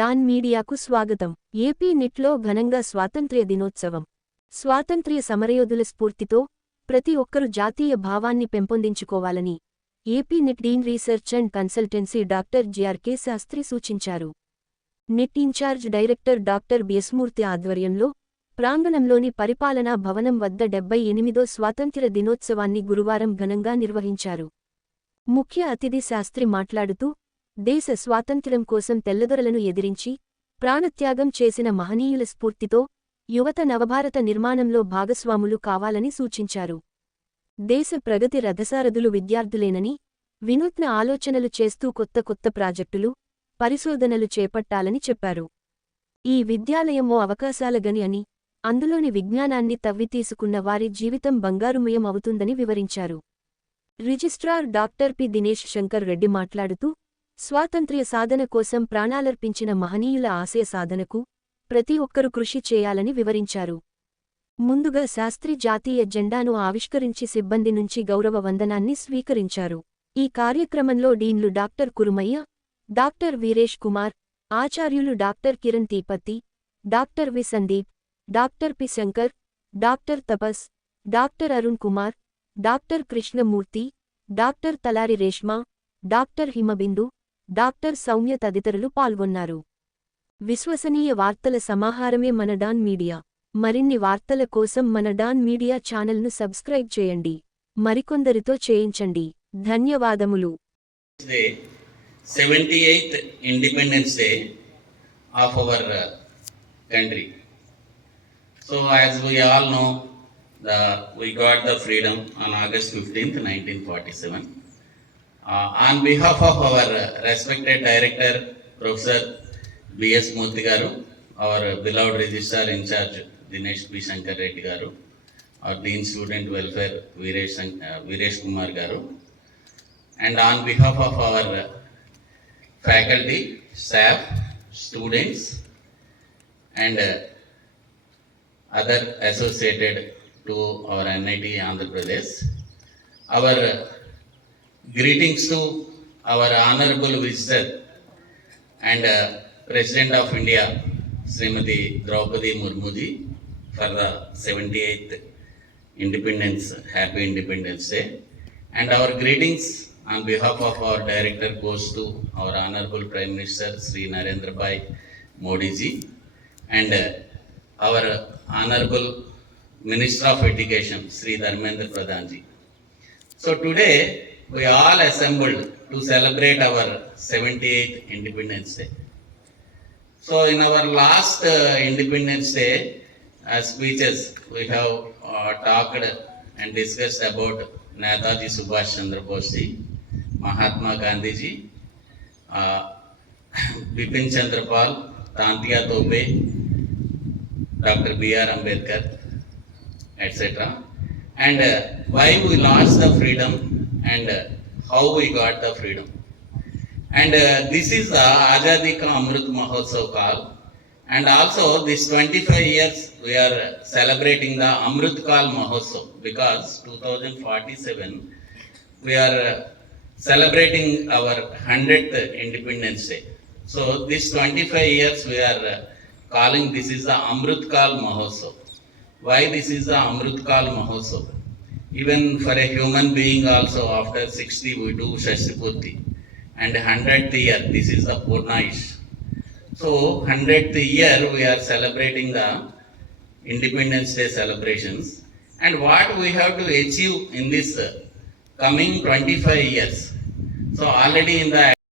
డాన్ మీడియాకు స్వాగతం. ఏపీ నిట్లో ఘనంగా స్వాతంత్ర్య దినోత్సవం. స్వాతంత్ర్య సమరయోధుల స్ఫూర్తితో ప్రతి ఒక్కరూ జాతీయ భావాన్ని పెంపొందించుకోవాలని AP neat Deen research and consultancy doctor GRK Sastry సూచించారు. నిట్ ఇన్ఛార్జ్ డైరెక్టర్ డాక్టర్ బిఎస్మూర్తి ఆధ్వర్యంలో ప్రాంగణంలోని పరిపాలనా భవనం వద్ద 78వ స్వాతంత్ర్య దినోత్సవాన్ని గురువారం ఘనంగా నిర్వహించారు. ముఖ్య అతిథి శాస్త్రి మాట్లాడుతూ దేశ స్వాతంత్ర్యం కోసం తెల్లదొరలను ఎదిరించి ప్రాణత్యాగం చేసిన మహనీయుల స్ఫూర్తితో యువత నవభారత నిర్మాణంలో భాగస్వాములు కావాలని సూచించారు. దేశ ప్రగతి రథసారథులు విద్యార్థులేనని, వినూత్న ఆలోచనలు చేస్తూ కొత్త ప్రాజెక్టులు, పరిశోధనలు చేపట్టాలని చెప్పారు. ఈ విద్యాలయం ఓ అవకాశాల గని అని, అందులోని విజ్ఞానాన్ని తవ్వితీసుకున్న వారి జీవితం బంగారుమయం అవుతుందని వివరించారు. రిజిస్ట్రార్ డాక్టర్ పి దినేష్ శంకర్ రెడ్డి మాట్లాడుతూ స్వాతంత్ర్య సాధన కోసం ప్రాణాలర్పించిన మహనీయుల ఆశయ సాధనకు ప్రతి ఒక్కరూ కృషి చేయాలని వివరించారు. ముందుగా శాస్త్రి జాతీయ జెండాను ఆవిష్కరించి సిబ్బంది నుంచి గౌరవ వందనాన్ని స్వీకరించారు. ఈ కార్యక్రమంలో డీన్లు డాక్టర్ కురుమయ్య, డాక్టర్ వీరేష్ కుమార్, ఆచార్యులు డాక్టర్ కిరణ్ తీపత్తి, doctor V Sandeep, doctor P Shankar, doctor Tapas, doctor Arun Kumar, doctor Krishnamurthy, doctor Talari Reshma, doctor Himabindu, doctor Soumya తదితరులు పాల్గొన్నారు. విశ్వసనీయ వార్తల సమాహారమే మన డాన్ మీడియా. మరిన్ని వార్తల కోసం మన డాన్ మీడియా ఛానల్ను సబ్స్క్రైబ్ చేయండి, మరికొందరితో చేయించండి. ధన్యవాదములు. 78th Independence Day of our country. So as we all know, we got the freedom on August 15th, 1947. On behalf of our respected director, Professor B.S. Murthy garu, our beloved registrar in charge Dinesh B. Shankar Reddy garu, our Dean Student Welfare Veeresh Kumar garu, and on behalf of our faculty, staff, students, and other associated to our NIT Andhra Pradesh, our greetings to our honorable visitor and President of India, Srimati Draupadi Murmu ji, for the 78th Happy Independence Day. And our greetings on behalf of our director goes to our honorable Prime Minister Sri Narendra Bhai Modi ji and our honorable Minister of Education Sri Dharmendra Pradhan ji. So today we all assembled to celebrate our 78th Independence Day. So in our last Independence Day speeches, we have talked and discussed about Netaji Subhash Chandra Bose ji, Mahatma Gandhi ji, Bipin Chandra Pal, Tantiya Tope, Dr. B.R. Ambedkar, etc. And why we lost the freedom and how we got the freedom. And this is the Azadi Ka Amrit Mahotsav Kal. And also this 25 years we are celebrating the Amrit Kal Mahotsav because 2047 we are celebrating our 100th Independence Day. So this 25 years we are calling this is the Amrit Kal Mahotsav. Why this is the Amrit Kal Mahotsav? Even for a human being also after 60 we do Shashti and 100th year this is the Purnaish. So 100th year we are celebrating the Independence Day celebrations and what we have to achieve in this coming 25 years. So already in the